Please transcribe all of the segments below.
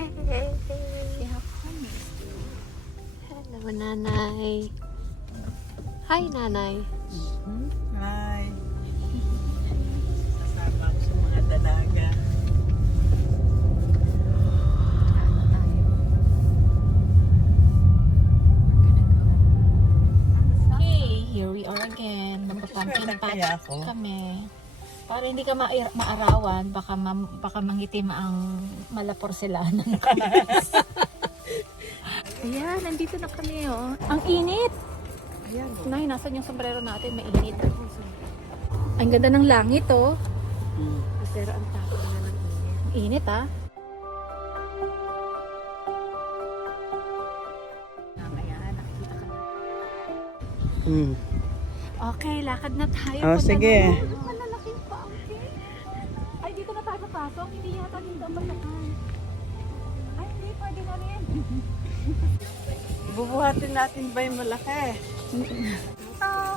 Hey. Hello, Nanay. Hi, Nanay. Hi. Sasama ko sa mga dalaga. Okay, here we are again. Magpa-pumpkin Swerte patch kaya ako? kami. Para hindi ka maarawan, baka mangitim ang malaporsilanan. Ayan, nandito na kami oh. Ang init! Ayan. Nay, nasan yung sombrero natin? Mainit. Ang ganda ng langit oh. Pero ang tapos na ng init. Ang init ah. Mamaya, nakikita ka. Okay, lakad na tayo. Oh, Punta sige. na doon. Malalaking pumpkin. Ay, dito na tayo papasok. Hindi yata dito ang basakan. Ay, hindi. Pwede na rin. Bubuhatin natin ba yung malaki? Oh,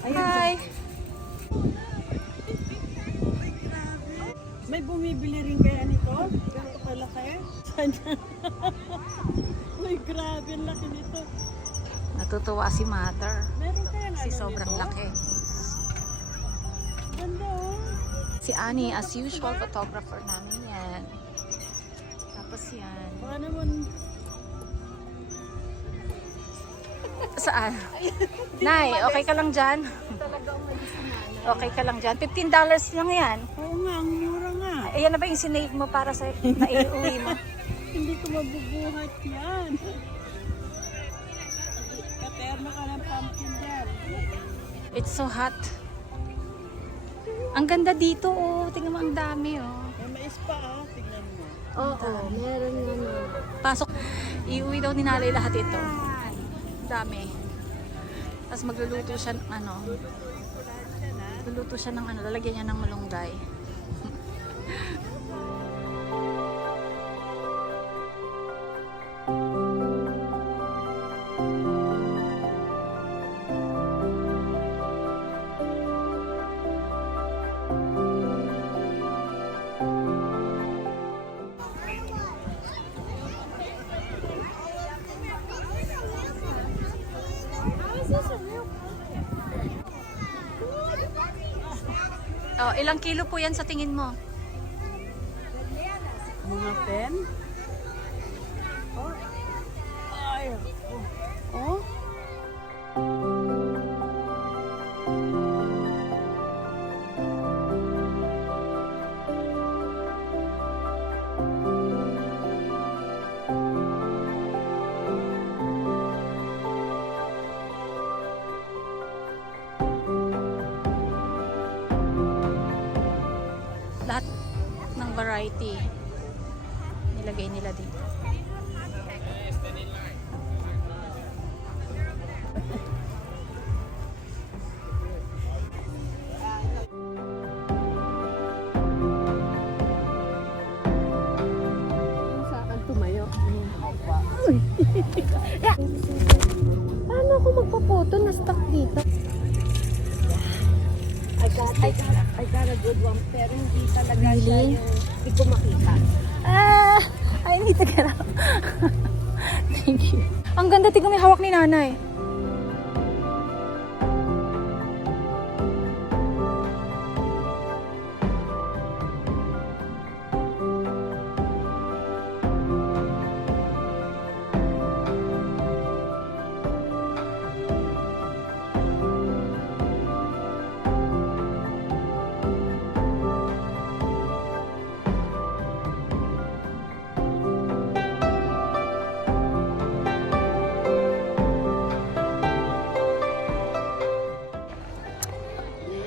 Ayan, hi. May bumibili rin kaya nito? Ganito kalaki? Uy, grabe, ang laki nito. Natutuwa si Mother. Meron kaya Kasi sobrang laki. Ganda oh. Si Annie, as usual, photographer namin yan. Tapos yan. Baka naman, Saan? Nay, okay ka lang dyan? Okay ka lang dyan? $15 lang yan. oo nga, ang mura nga. Ayan na ba yung sinave mo para sa naiuwi mo? Hindi ko mabubuhat yan. Katerno ka ng pumpkin dyan. It's so hot. Ang ganda dito oh. Tingnan mo ang dami oh. May mais pa ah, tignan mo. Oo, meron naman. Pasok. Iuwi daw ni Nalay lahat ito. Dami. Tapos magluluto siya ng ano. Luluto siya ng ano. Lalagyan niya ng malunggay. Oh, ilang kilo po yan sa tingin mo? Mga pen? Oh. Ay. Oh. Lahat ng variety nilagay nila dito. Saan tumayo? Paano ako magpapoto? Na-stuck dito. I got a good one, pero hindi talaga siya Really? yung hindi ko makita. Ah! I need to get out. Thank you. Ang ganda, tingnan mo yung hawak ni Nanay.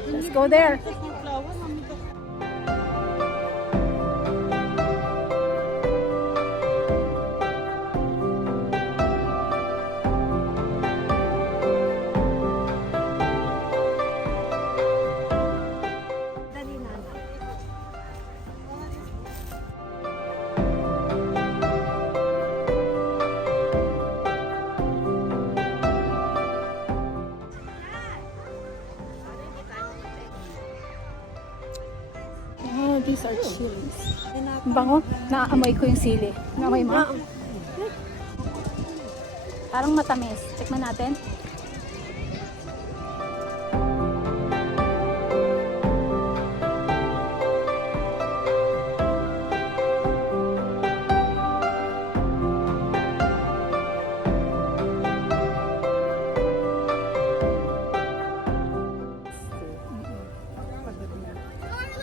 Let's go there. Dali na. Ang bango. Naaamoy ko yung sili. Naamoy mo? Parang matamis. Tikman natin.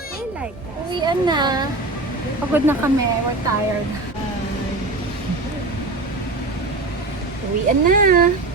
I like that. Uwian na. Pagod na kami. We're tired. Uwian na.